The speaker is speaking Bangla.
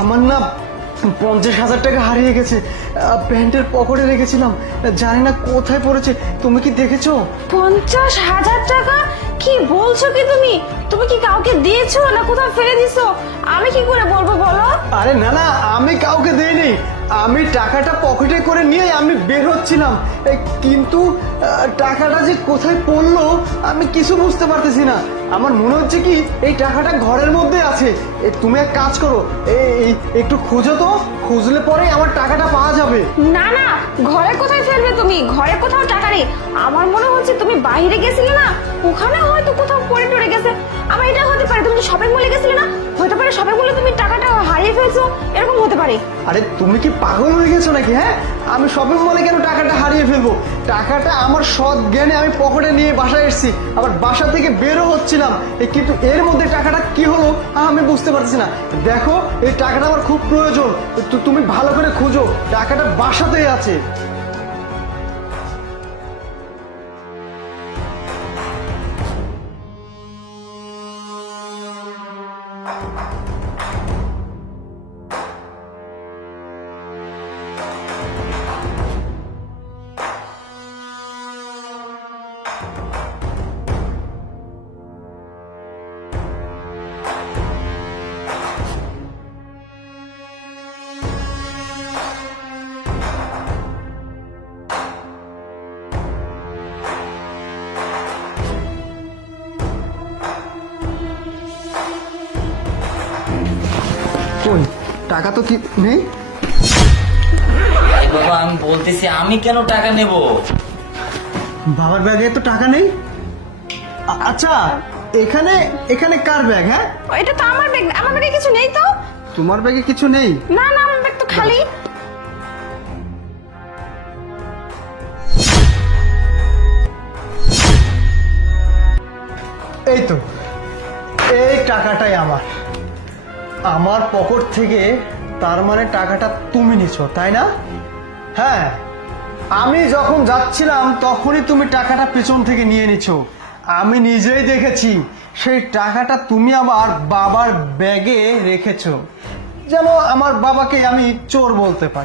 আমার না 50,000 টাকা হারিয়ে গেছে। প্যান্টের পকেটে রেখেছিলাম, জানি না কোথায় পড়েছে। তুমি কি দেখেছো? 50,000 টাকা? কি বলছো কি তুমি? তুমি কি কাউকে দিয়েছো না কোথাও ফেলে দিছো? আমি কি করে বলবো বলো? আরে না না, আমি কাউকে দেইনি। আমি টাকাটা পকেটে করে নিয়ে আমি বের হচ্ছিলাম, কিন্তু টাকাটা যে কোথায় পড়লো আমি কিছু বুঝতে পারতেছি না। আমার মনে হচ্ছে কি এই টাকাটা ঘরের মধ্যে আছে। তুমি এক কাজ করো, এই একটু খোঁজো তো, খুঁজলে পরে আমার টাকাটা পাওয়া যাবে। না না, ঘরে কোথায় ফেলবে তুমি? ঘরে কোথাও টাকা নেই। আমার মনে হচ্ছে তুমি বাইরে গেছিলে না, ওখানে হয়তো কোথাও পড়ে টরে গেছে। আবার এটা হতে পারে তুমি শপিং মলে গেছিলে না, হতে পারে শপিং মলে তুমি টাকাটা হারিয়ে ফেলছো, এরকম হতে পারে। আরে তুমি কি পাগল হয়ে গেছো নাকি? হ্যাঁ, আমি শপিং মলে কেন টাকাটা হারিয়ে ফেলবো? টাকাটা আমার সৎ জ্ঞানে আমি পকেটে নিয়ে বাসায় এসেছি, আবার বাসা থেকে বেরো হচ্ছিলাম, কিন্তু এর মধ্যে টাকাটা কি হলো আমি বুঝতে পারছি না। দেখো, এই টাকাটা আমার খুব প্রয়োজন, তুমি ভালো করে খুঁজো, টাকাটা বাসাতেই আছে। কই টাকা তো কি নেই? বাবা আমি বলতেছি আমি কেন টাকা নেব? বাবার ব্যাগে তো টাকা নেই। আচ্ছা, এখানে এখানে কার ব্যাগ? হ্যাঁ, এটা তো আমার ব্যাগ, আমার ব্যাগে কিছু নেই তো। তোমার ব্যাগে কিছু নেই? না না, আমার ব্যাগ তো খালি। এই তো, এই টাকাটাই আমার আমার পকেট থেকে। তার মানে টাকাটা তুমি নিছো, তাই না? হ্যাঁ, আমি যখন যাচ্ছিলাম তখনই তুমি টাকাটা পেছন থেকে নিয়ে নিছো। আমি নিজেই দেখেছি সেই টাকাটা তুমি আমার বাবার ব্যাগে রেখেছো, যেন আমার বাবাকে আমি চোর বলতে পারি।